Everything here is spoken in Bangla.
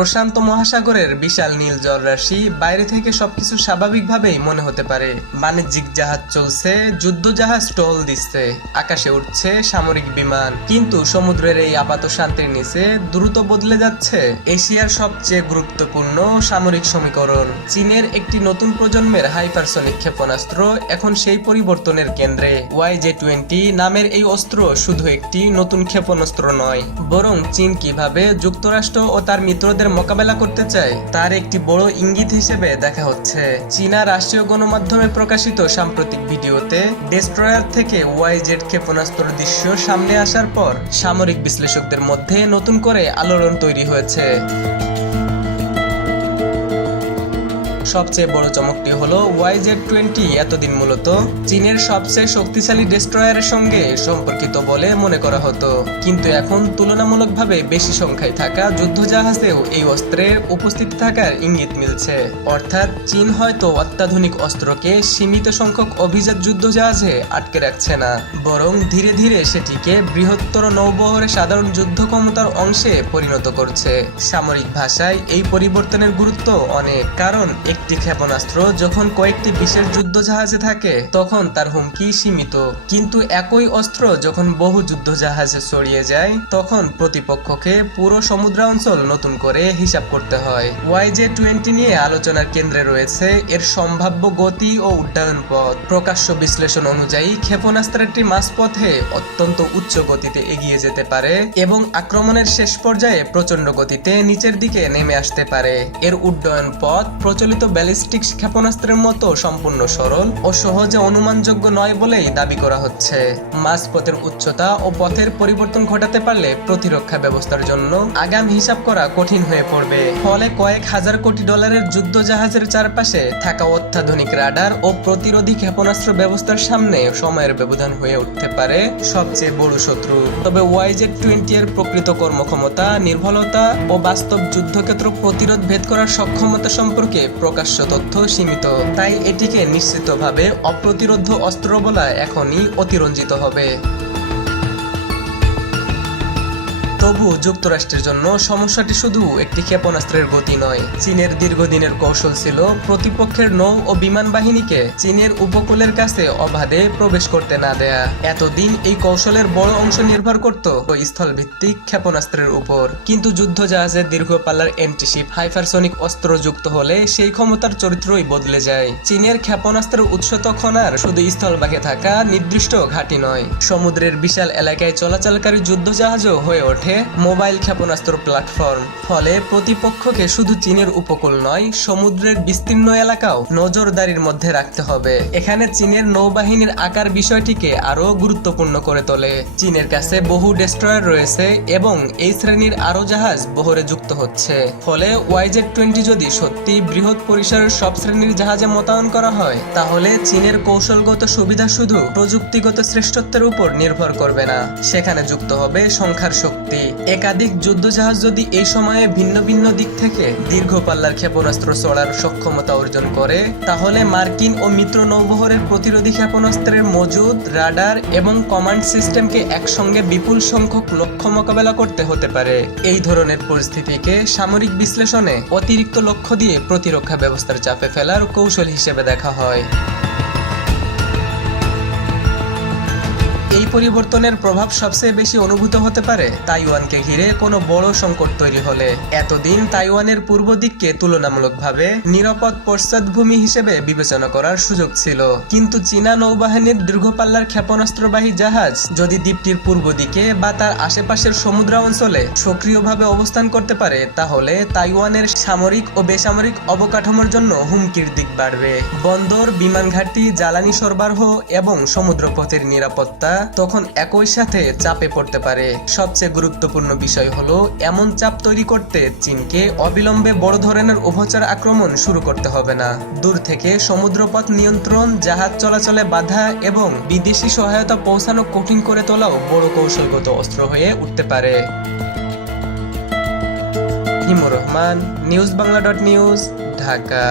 প্রশান্ত মহাসাগরের বিশাল নীল জলরাশি বাইরে থেকে সবকিছু স্বাভাবিকভাবেই মনে হতে পারে। বাণিজ্যিক জাহাজ চলছে, যুদ্ধ জাহাজ টোল দিচ্ছে, আকাশে উঠছে সামরিক বিমান, কিন্তু সমুদ্রের এই আপাত শান্তির নিচে দ্রুত বদলে যাচ্ছে এশিয়ার সবচেয়ে গুরুত্বপূর্ণ সামরিক সমীকরণ। চীনের একটি নতুন প্রজন্মের হাইপারসনিক ক্ষেপণাস্ত্র এখন সেই পরিবর্তনের কেন্দ্রে। YJ-20 নামের এই অস্ত্র শুধু একটি নতুন ক্ষেপণাস্ত্র নয়, বরং চীন কিভাবে যুক্তরাষ্ট্র ও তার মিত্রদের মোকাবেলা করতে চায় তার একটি বড় ইঙ্গিত হিসেবে দেখা হচ্ছে। চীনা রাষ্ট্রীয় গণমাধ্যমে প্রকাশিত সাম্প্রতিক ভিডিওতে ডেস্ট্রয়ার থেকে YZ ক্ষেপণাস্ত্র দৃশ্য সামনে আসার পর সামরিক বিশ্লেষকদের মধ্যে নতুন করে আলোড়ন তৈরি হয়েছে। সবচেয়ে বড় চমকটি হলো YZ-20 এতদিন মূলত চীনের সবচেয়ে শক্তিশালী ডেস্ট্রয়ারের সঙ্গে সম্পর্কিত বলে মনে করা হতো, কিন্তু এখন তুলনামূলকভাবে বেশি সংখ্যায় থাকা যুদ্ধজাহাজেও এই অস্ত্রের উপস্থিতি থাকার ইঙ্গিত মিলছে। অর্থাৎ চীন হয়তো অত্যাধুনিক অস্ত্রকে সীমিত সংখ্যক অভিজাত যুদ্ধজাহাজে আটকে রাখছে না, বরং ধীরে ধীরে সেটিকে বৃহত্তর নৌবহরের সাধারণ যুদ্ধ ক্ষমতার অংশে পরিণত করছে। সামরিক ভাষায় এই পরিবর্তনের গুরুত্ব অনেক, কারণ একটি ক্ষেপণাস্ত্র যখন কয়েকটি বিশেষ যুদ্ধজাহাজে থাকে তখন তার হুমকি সীমিত, কিন্তু একই অস্ত্র যখন বহু যুদ্ধজাহাজে ছড়িয়ে যায় তখন প্রতিপক্ষকে পুরো সমুদ্রাঞ্চল নতুন করে হিসাব করতে হয়। YJ-20 নিয়ে আলোচনার কেন্দ্রে রয়েছে এর সম্ভাব্য গতি ও উড্ডয়ন পথ। প্রকাশ্য বিশ্লেষণ অনুযায়ী ক্ষেপণাস্ত্রটি মাঝপথে অত্যন্ত উচ্চ গতিতে এগিয়ে যেতে পারে এবং আক্রমণের শেষ পর্যায়ে প্রচণ্ড গতিতে নিচের দিকে নেমে আসতে পারে। এর উড্ডয়ন পথ প্রচলিত ব্যালিস্টিক ক্ষেপণাস্ত্রের মতো সম্পূর্ণ সরল ও সহজে অনুমানযোগ্য নয় বলেই দাবি করা হচ্ছে। মাঝপথের উচ্চতা ও পথের পরিবর্তন ঘটাতে পারলে প্রতিরক্ষা ব্যবস্থার জন্য আগাম হিসাব করা কঠিন হয়ে পড়বে। ফলে কয়েক হাজার কোটি ডলারের যুদ্ধ জাহাজের চারপাশে থাকা অত্যাধুনিক রাডার ও প্রতিরোধী ক্ষেপণাস্ত্র ব্যবস্থার সামনে সময়ের ব্যবধান হয়ে উঠতে পারে সবচেয়ে বড় শত্রু। তবে YZ-20 এর প্রকৃত কর্মক্ষমতা, নির্ভুলতা ও বাস্তব যুদ্ধক্ষেত্র প্রতিরোধ ভেদ করার সক্ষমতা সম্পর্কে প্রকাশ্য তথ্য সীমিত, তাই এটিকে নিশ্চিতভাবে অপ্রতিরোধ্য অস্ত্র বলা এখনই অতিরঞ্জিত হবে। তবু যুক্তরাষ্ট্রের জন্য সমস্যাটি শুধু একটি ক্ষেপণাস্ত্রের গতি নয়। চীনের দীর্ঘদিনের কৌশল ছিল প্রতিপক্ষের নৌ ও বিমান বাহিনীকে চীনের উপকূলের কাছে অবাধে প্রবেশ করতে না দেয়া। এতদিন এই কৌশলের বড় অংশ নির্ভর করত স্থলভিত্তিক ক্ষেপণাস্ত্রের উপর, কিন্তু যুদ্ধজাহাজের দীর্ঘ পাল্লার অ্যান্টিশিপ হাইপারসনিক অস্ত্র যুক্ত হলে সেই ক্ষমতার চরিত্রই বদলে যায়। চীনের ক্ষেপণাস্ত্রের উৎস তখন আর শুধু স্থলভাগে থাকা নির্দিষ্ট ঘাঁটি নয়, সমুদ্রের বিশাল এলাকায় চলাচলকারী যুদ্ধজাহাজও হয়ে ওঠে মোবাইল ক্ষেপণাস্ত্র প্ল্যাটফর্ম। ফলে প্রতিপক্ষকে শুধু চীনের উপকূল নয়, সমুদ্রের বিস্তীর্ণ এলাকাও নজরদারির মধ্যে রাখতে হবে। এখানে চীনের নৌবাহিনীর আকার বিষয়টিকে আরো গুরুত্বপূর্ণ করে তোলে। চীনের কাছে বহু ডেস্ট্রয়ার রয়েছে এবং এই শ্রেণীর আরো জাহাজ বহরে যুক্ত হচ্ছে। ফলে YZ-20 যদি সত্যি বৃহৎ পরিসরের সব শ্রেণীর জাহাজে মোতায়েন করা হয়, তাহলে চীনের কৌশলগত সুবিধা শুধু প্রযুক্তিগত শ্রেষ্ঠত্বের উপর নির্ভর করবে না, সেখানে যুক্ত হবে সংখ্যার শক্তি। একাধিক যুদ্ধজাহাজ যদি এই সময়ে ভিন্ন ভিন্ন দিক থেকে দীর্ঘ পাল্লার ক্ষেপণাস্ত্র ছোড়ার সক্ষমতা অর্জন করে, তাহলে মার্কিন ও মিত্র নৌবহরের প্রতিরোধী ক্ষেপণাস্ত্রের মজুদ, রাডার এবং কমান্ড সিস্টেমকে একসঙ্গে বিপুল সংখ্যক লক্ষ্য মোকাবেলা করতে হতে পারে। এই ধরনের পরিস্থিতিকে সামরিক বিশ্লেষণে অতিরিক্ত লক্ষ্য দিয়ে প্রতিরক্ষা ব্যবস্থার চাপে ফেলার কৌশল হিসেবে দেখা হয়। এই পরিবর্তনের প্রভাব সবচেয়ে বেশি অনুভূত হতে পারে তাইওয়ানকে ঘিরে কোনো বড় সংকট তৈরি হলে। এতদিন তাইওয়ানের পূর্ব দিককে তুলনামূলকভাবে নিরাপদ পশ্চাৎভূমি হিসেবে বিবেচনা করার সুযোগ ছিল, কিন্তু চীনা নৌবাহিনীর দীর্ঘপাল্লার ক্ষেপণাস্ত্রবাহী জাহাজ যদি দ্বীপটির পূর্ব দিকে বা তার আশেপাশের সমুদ্রাঞ্চলে সক্রিয়ভাবে অবস্থান করতে পারে, তাহলে তাইওয়ানের সামরিক ও বেসামরিক অবকাঠামোর জন্য হুমকির দিক বাড়বে। বন্দর, বিমান ঘাঁটি, জ্বালানি সরবরাহ এবং সমুদ্রপথের নিরাপত্তা তখন একই সাথে চাপে পড়তে পারে। সবচেয়ে গুরুত্বপূর্ণ বিষয় হলো এমন চাপ তৈরি করতে চীনকে অবিলম্বে বড় ধরনের উভচর আক্রমণ শুরু করতে হবে না। দূর থেকে সমুদ্রপথ নিয়ন্ত্রণ, জাহাজ চলাচলে বাধা এবং বিদেশি সহায়তা পৌঁছানো কঠিন করে তোলাও বড় কৌশলগত অস্ত্র হয়ে উঠতে পারে। হিমুর রহমান, নিউজ বাংলা .নিউজ, ঢাকা।